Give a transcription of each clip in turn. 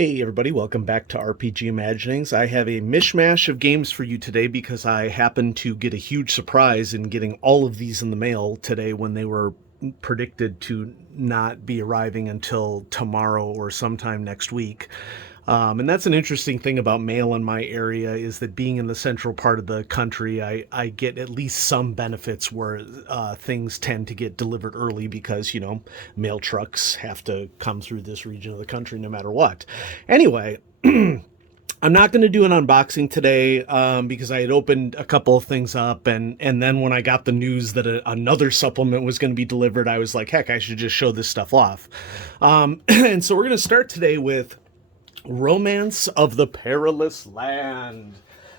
Hey everybody, welcome back to RPG Imaginings. I have a mishmash of games for you today because I happened to get a huge surprise in getting all of these in the mail today when they were predicted to not be arriving until tomorrow or sometime next week. And that's an interesting thing about mail in my area is that being in the central part of the country, I get at least some benefits where things tend to get delivered early because, mail trucks have to come through this region of the country no matter what. Anyway, I'm not going to do an unboxing today because I had opened a couple of things up, and then when I got the news that another supplement was going to be delivered, I was like, heck, I should just show this stuff off. And so we're going to start today with Romance of the Perilous Land.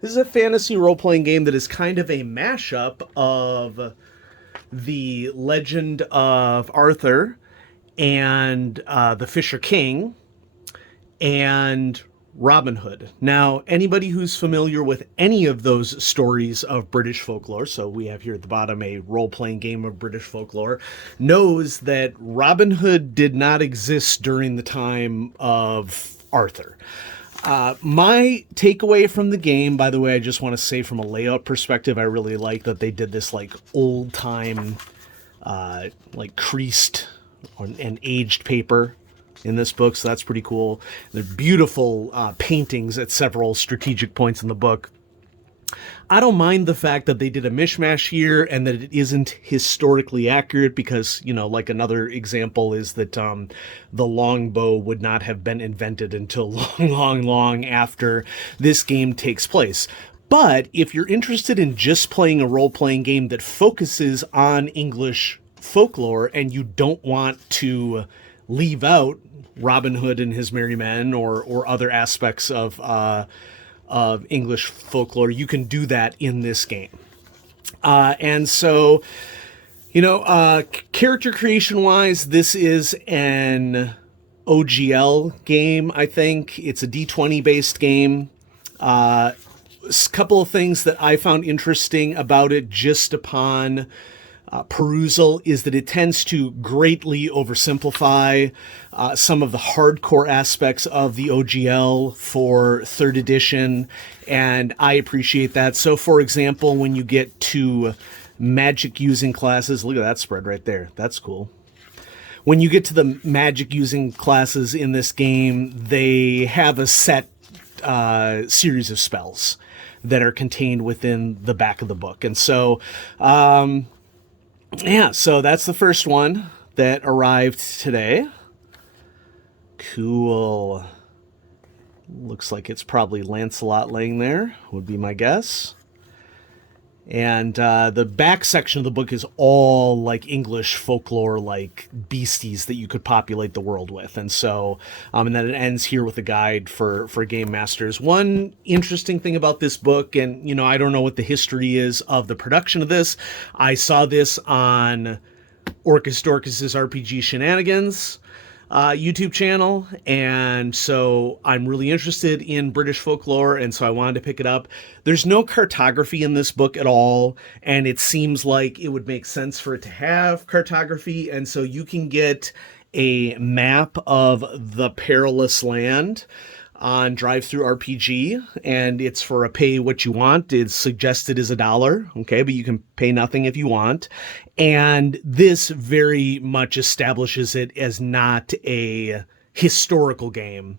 This is a fantasy role-playing game that is kind of a mashup of the Legend of Arthur and the Fisher King and Robin Hood. Now, anybody who's familiar with any of those stories of British folklore, so we have here at the bottom a role-playing game of British folklore, knows that Robin Hood did not exist during the time of Arthur. My takeaway from the game, by the way, I just want to say from a layout perspective, I really like that they did this like old time, like creased and aged paper in this book, so that's pretty cool. They're beautiful paintings at several strategic points in the book. I don't mind the fact that they did a mishmash here and that it isn't historically accurate because, like another example is that the longbow would not have been invented until long after this game takes place. But if you're interested in just playing a role-playing game that focuses on English folklore and you don't want to leave out Robin Hood and his merry men or other aspects of English folklore, you can do that in this game. And so, character creation wise, this is an OGL game, I think. It's a D20 based game. A couple of things that I found interesting about it just upon perusal is that it tends to greatly oversimplify some of the hardcore aspects of the OGL for third edition, and I appreciate that. So, for example, when you get to magic using classes, look at that spread right there. That's cool. When you get to the magic using classes in this game, they have a set series of spells that are contained within the back of the book. And so, so that's the first one that arrived today. Cool. Looks like it's probably Lancelot laying there, would be my guess. And the back section of the book is all like English folklore, like beasties that you could populate the world with. And so, and then it ends here with a guide for game masters. One interesting thing about this book, and, I don't know what the history is of the production of this. I saw this on Orcus Dorcas's RPG Shenanigans YouTube channel, and so I'm really interested in British folklore, and so I wanted to pick it up. There's no cartography in this book at all, and it seems like it would make sense for it to have cartography, and so you can get a map of the Perilous Land on DriveThruRPG, and it's for a pay what you want. It's suggested is $1, okay, but you can pay nothing if you want. And this very much establishes it as not a historical game.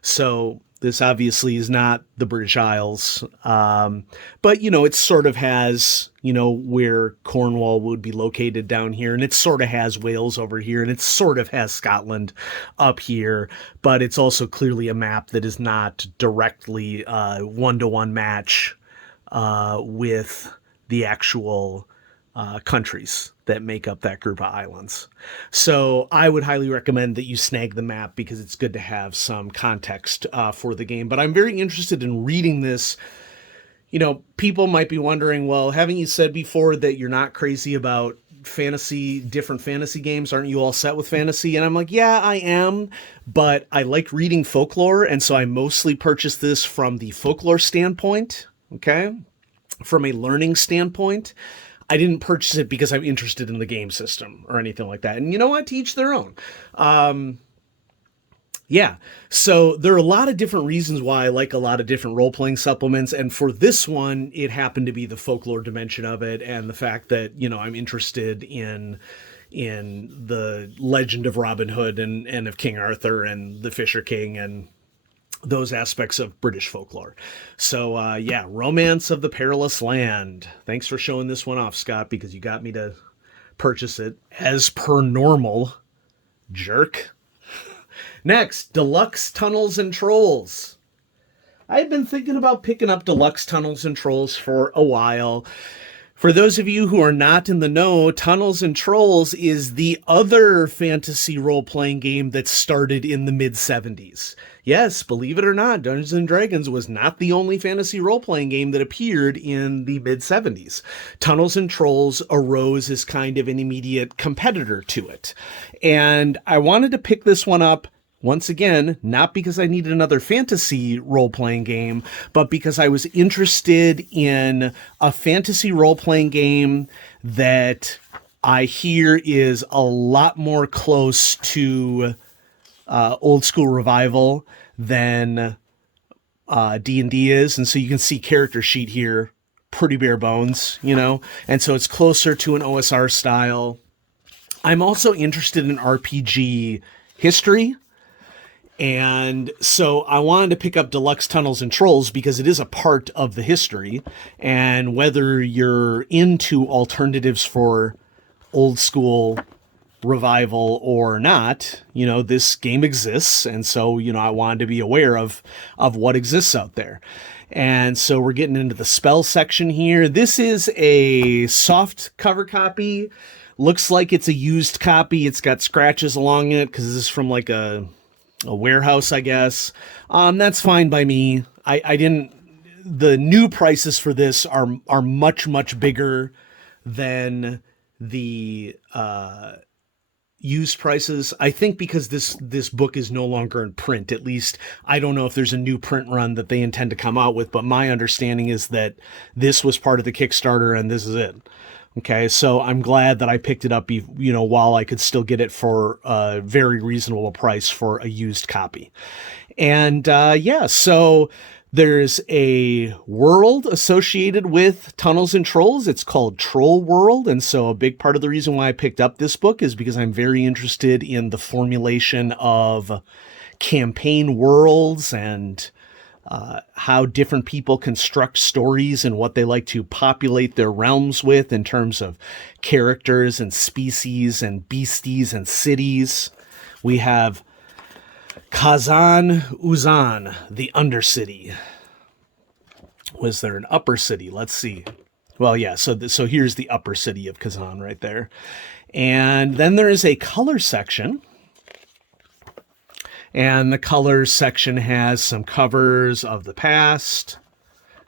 So this obviously is not the British Isles, but, it sort of has, where Cornwall would be located down here, and it sort of has Wales over here, and it sort of has Scotland up here, but it's also clearly a map that is not directly one-to-one match with the actual countries that make up that group of islands. So I would highly recommend that you snag the map because it's good to have some context for the game. But I'm very interested in reading this. People might be wondering, well, haven't you said before that you're not crazy about different fantasy games? Aren't you all set with fantasy? And I'm like, yeah, I am, but I like reading folklore. And so I mostly purchased this from the folklore standpoint. Okay. From a learning standpoint, I didn't purchase it because I'm interested in the game system or anything like that. And you know what? To each their own. Yeah. So there are a lot of different reasons why I like a lot of different role playing supplements. And for this one, it happened to be the folklore dimension of it and the fact that, I'm interested in the legend of Robin Hood and of King Arthur and the Fisher King and those aspects of British folklore. So yeah, Romance of the Perilous Land. Thanks for showing this one off, Scott, because you got me to purchase it as per normal. Jerk. Next, Deluxe Tunnels and Trolls. I've been thinking about picking up Deluxe Tunnels and Trolls for a while. For those of you who are not in the know, Tunnels and Trolls is the other fantasy role-playing game that started in the mid-70s. Yes, believe it or not, Dungeons & Dragons was not the only fantasy role-playing game that appeared in the mid-70s. Tunnels and Trolls arose as kind of an immediate competitor to it. And I wanted to pick this one up once again, not because I needed another fantasy role-playing game, but because I was interested in a fantasy role-playing game that I hear is a lot more close to old school revival than D&D is. And so you can see character sheet here, pretty bare bones, and so it's closer to an OSR style. I'm also interested in RPG history. And so I wanted to pick up Deluxe Tunnels and Trolls because it is a part of the history. And whether you're into alternatives for old school revival or not, this game exists. And so, I wanted to be aware of what exists out there. And so we're getting into the spell section here. This is a soft cover copy. Looks like it's a used copy. It's got scratches along it because this is from like a warehouse, I guess. That's fine by me. I didn't. The new prices for this are much, much bigger than the used prices. I think because this book is no longer in print. At least I don't know if there's a new print run that they intend to come out with, but my understanding is that this was part of the Kickstarter and this is it. Okay, so I'm glad that I picked it up, while I could still get it for a very reasonable price for a used copy. And yeah, so there's a world associated with Tunnels and Trolls. It's called Troll World. And so a big part of the reason why I picked up this book is because I'm very interested in the formulation of campaign worlds and how different people construct stories and what they like to populate their realms with in terms of characters and species and beasties and cities. We have Kazan Uzan, the Undercity. Was there an upper city? Let's see. Well, yeah, so here's the upper city of Kazan right there. And then there is a color section. And the colors section has some covers of the past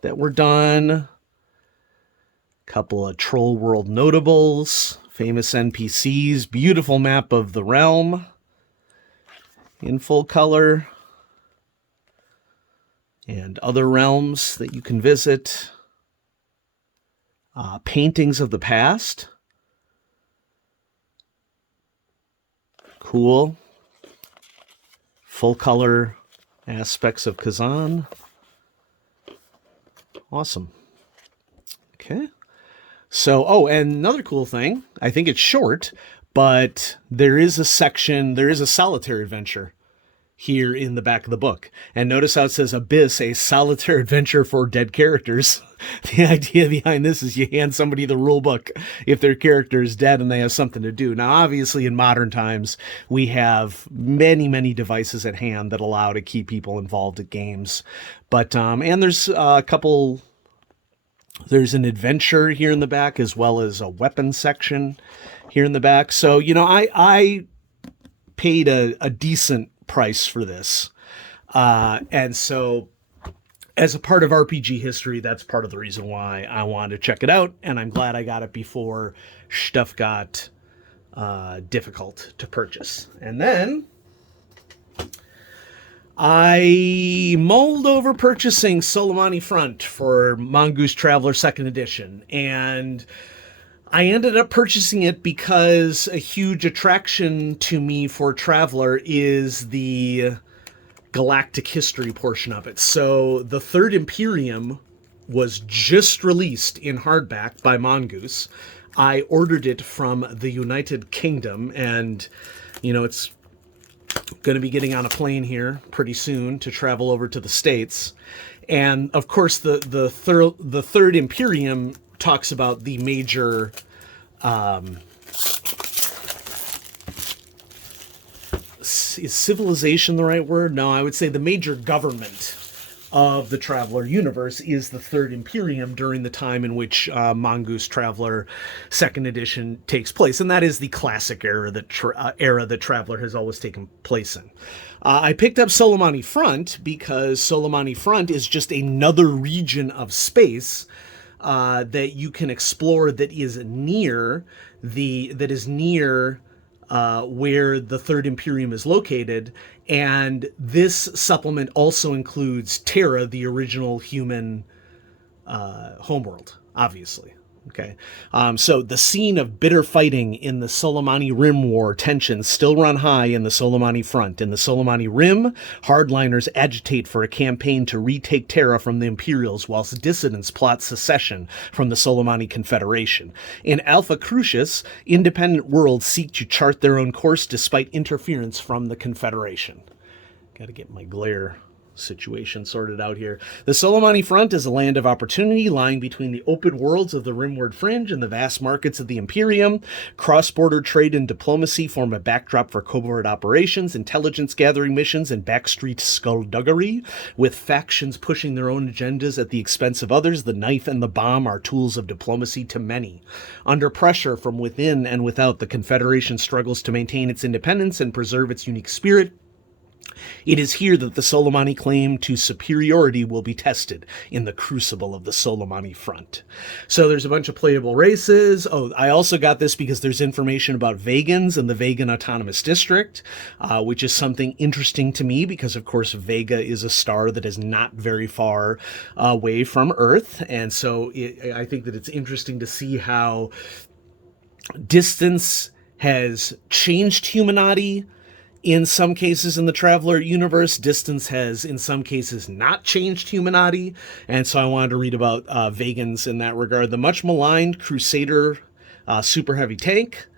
that were done. A couple of Troll World notables, famous NPCs, beautiful map of the realm in full color. And other realms that you can visit. Paintings of the past. Cool. Full color aspects of Kazan. Awesome. Okay. So, and another cool thing, I think it's short, but there is a solitary adventure here in the back of the book. And notice how it says Abyss, a solitary adventure for dead characters. The idea behind this is you hand somebody the rule book if their character is dead and they have something to do. Now, obviously, in modern times, we have many, many devices at hand that allow to keep people involved at games. But, and there's there's an adventure here in the back as well as a weapon section here in the back. So, I paid a decent price for this. And so as a part of RPG history, that's part of the reason why I wanted to check it out. And I'm glad I got it before stuff got difficult to purchase. And then I mulled over purchasing Solimani Front for Mongoose Traveler 2nd Edition. And I ended up purchasing it because a huge attraction to me for Traveler is the galactic history portion of it. So the Third Imperium was just released in hardback by Mongoose. I ordered it from the United Kingdom, and it's going to be getting on a plane here pretty soon to travel over to the States. And of course, the Third Imperium talks about the major is civilization the right word? No, I would say the major government of the Traveller universe is the Third Imperium during the time in which Mongoose Traveller Second Edition takes place, and that is the classic era that Traveller has always taken place in. I picked up Solimani Front because Solimani Front is just another region of space that you can explore that is near where the Third Imperium is located, and this supplement also includes Terra, the original human homeworld, obviously. Okay, so the scene of bitter fighting in the Solimani Rim War tensions still run high in the Solimani Front. In the Solimani Rim, hardliners agitate for a campaign to retake Terra from the Imperials, whilst dissidents plot secession from the Solimani Confederation. In Alpha Crucius, independent worlds seek to chart their own course despite interference from the Confederation. Gotta get my glare situation sorted out here. The Solimani Front is a land of opportunity lying between the open worlds of the Rimward Fringe and the vast markets of the Imperium. Cross-border trade and diplomacy form a backdrop for covert operations, intelligence gathering missions, and backstreet skullduggery. With factions pushing their own agendas at the expense of others, the knife and the bomb are tools of diplomacy to many. Under pressure from within and without, the Confederation struggles to maintain its independence and preserve its unique spirit. It is here that the Solimani claim to superiority will be tested in the crucible of the Solimani Front. So there's a bunch of playable races. Oh, I also got this because there's information about Vegans and the Vegan Autonomous District, which is something interesting to me because, of course, Vega is a star that is not very far away from Earth. And so I think that it's interesting to see how distance has changed humanity. In some cases in the Traveller universe, distance has, in some cases, not changed humanity. And so I wanted to read about Vegans in that regard. The much maligned Crusader super heavy tank.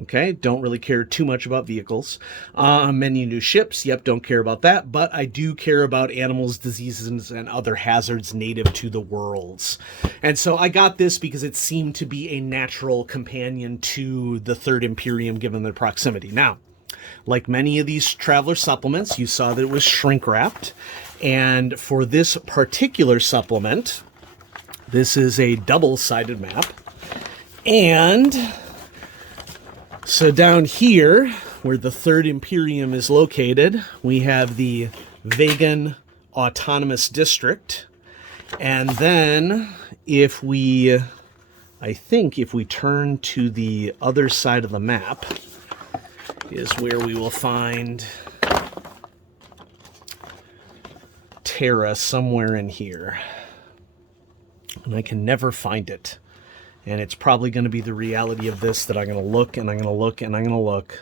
Okay, don't really care too much about vehicles. Many new ships. Yep, don't care about that. But I do care about animals, diseases, and other hazards native to the worlds. And so I got this because it seemed to be a natural companion to the Third Imperium given their proximity. Now, like many of these Traveller supplements, you saw that it was shrink-wrapped. And for this particular supplement, this is a double-sided map. And so down here, where the Third Imperium is located, we have the Vegan Autonomous District. And then if we turn to the other side of the map, is where we will find Terra somewhere in here. And I can never find it. And it's probably going to be the reality of this that I'm going to look, and I'm going to look, and I'm going to look.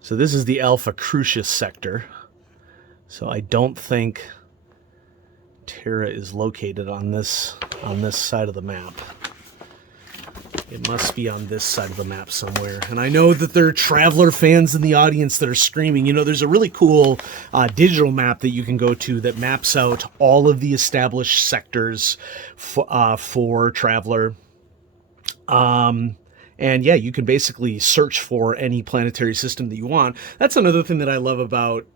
So this is the Alpha Crucius sector. So I don't think Terra is located on this side of the map. It must be on this side of the map somewhere. And I know that there are Traveller fans in the audience that are screaming. There's a really cool digital map that you can go to that maps out all of the established sectors for Traveller. And yeah, you can basically search for any planetary system that you want. That's another thing that I love about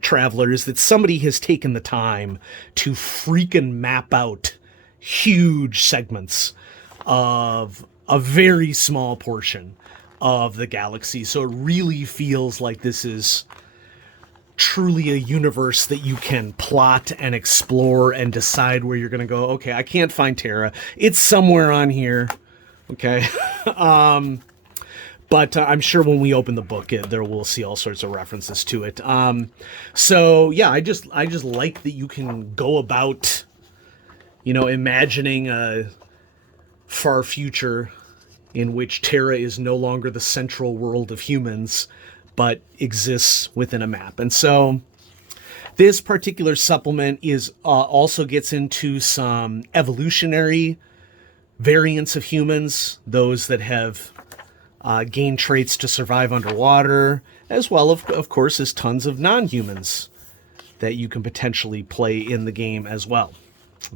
Traveller is that somebody has taken the time to freaking map out huge segments of a very small portion of the galaxy. So it really feels like this is truly a universe that you can plot and explore and decide where you're going to go. Okay, I can't find Terra. It's somewhere on here. Okay. But I'm sure when we open the book, we'll see all sorts of references to it. So yeah, I just like that you can go about, imagining a far future in which Terra is no longer the central world of humans, but exists within a map. And so this particular supplement is also gets into some evolutionary variants of humans, those that have gained traits to survive underwater, as well, of course, as tons of non-humans that you can potentially play in the game as well.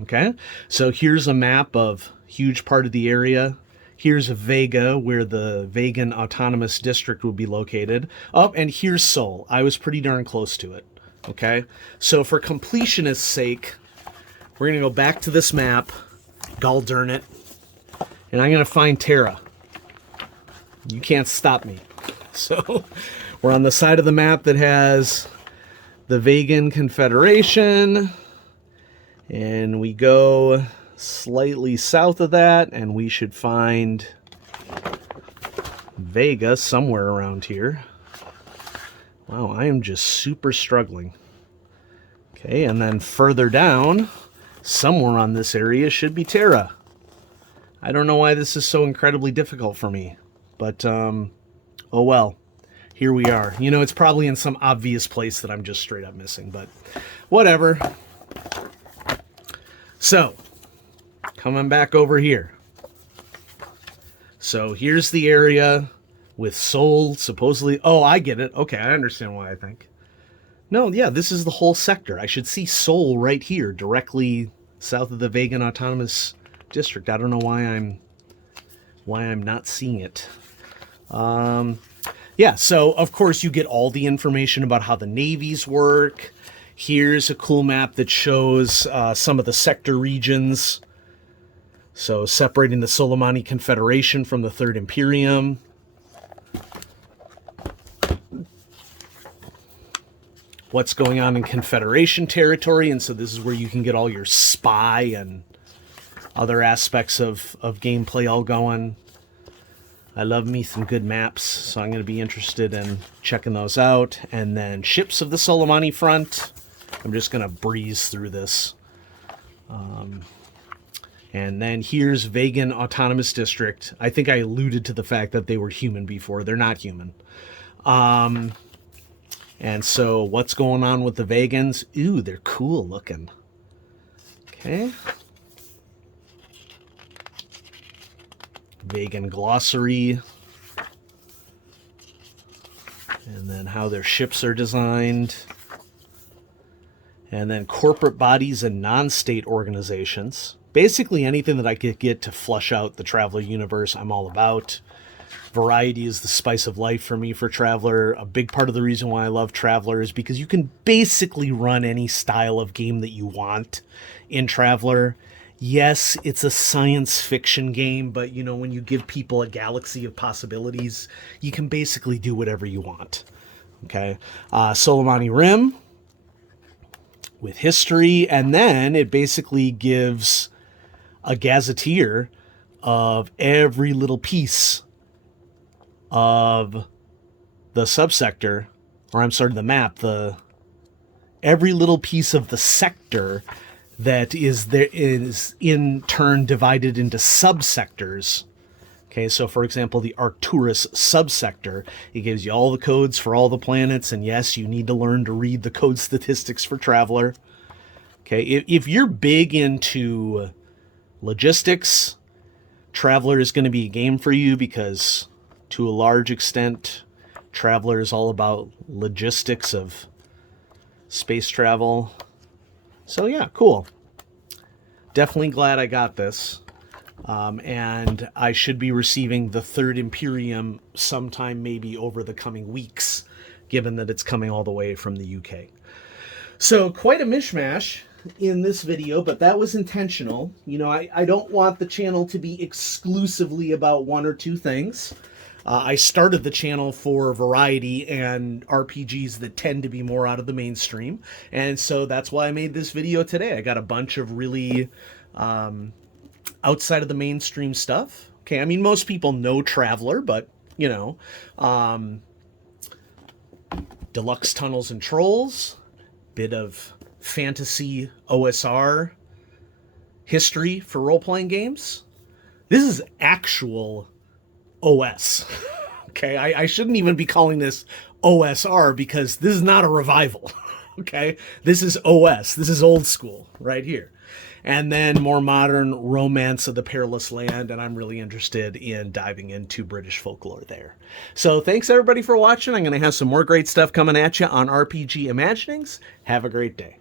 Okay, so here's a map of huge part of the area. Here's Vega, where the Vegan Autonomous District will be located. Oh, and here's Seoul. I was pretty darn close to it. Okay, so for completionist's sake, we're going to go back to this map, gall darn it, and I'm going to find Terra. You can't stop me. So we're on the side of the map that has the Vegan Confederation, and we go slightly south of that, and we should find Vega somewhere around here. Wow, I am just super struggling. Okay, and then further down, somewhere on this area, should be Terra. I don't know why this is so incredibly difficult for me, but, oh well. Here we are. You know, it's probably in some obvious place that I'm just straight up missing, but whatever. So, coming back over here. So here's the area with Seoul supposedly... Oh, I get it. Okay, I understand why I think. No, yeah, this is the whole sector. I should see Seoul right here, directly south of the Vegan Autonomous District. I don't know why I'm not seeing it. Yeah, so of course you get all the information about how the navies work. Here's a cool map that shows some of the sector regions. So separating the Solimani Confederation from the Third Imperium. What's going on in Confederation territory, and so this is where you can get all your spy and other aspects of gameplay all going. I love me some good maps, so I'm going to be interested in checking those out. And then ships of the Solimani front. I'm just going to breeze through this. And then here's Vegan Autonomous District. I think I alluded to the fact that they were human before. They're not human. And so what's going on with the Vegans? Ooh, they're cool looking. Okay. Vegan glossary. And then how their ships are designed. And then corporate bodies and non-state organizations. Basically anything that I could get to flush out the Traveler universe, I'm all about. Variety is the spice of life for me for Traveler. A big part of the reason why I love Traveler is because you can basically run any style of game that you want in Traveler. Yes, it's a science fiction game, but you know, when you give people a galaxy of possibilities, you can basically do whatever you want. Okay, Solimani Rim with history, and then it basically gives a gazetteer of every little piece of the subsector, or I'm sorry, the map, every little piece of the sector that is in turn divided into subsectors. Okay, so for example, the Arcturus subsector, it gives you all the codes for all the planets, and yes, you need to learn to read the code statistics for Traveler. Okay, if you're big into logistics, Traveler is going to be a game for you because to a large extent, Traveler is all about logistics of space travel. So yeah, cool. Definitely glad I got this. And I should be receiving the Third Imperium sometime maybe over the coming weeks, given that it's coming all the way from the UK. So quite a mishmash in this video, but that was intentional. You know, I don't want the channel to be exclusively about one or two things. I started the channel for variety and RPGs that tend to be more out of the mainstream. And so that's why I made this video today. I got a bunch of really outside of the mainstream stuff. Okay, I mean, most people know Traveler, but, you know, Deluxe Tunnels and Trolls, bit of fantasy OSR history for role-playing games. This is actual OS. Okay, I shouldn't even be calling this OSR because this is not a revival. Okay, this is OS. This is old school right here. And then more modern Romance of the Perilous Land, and I'm really interested in diving into British folklore there. So thanks everybody for watching. I'm going to have some more great stuff coming at you on RPG Imaginings. Have a great day.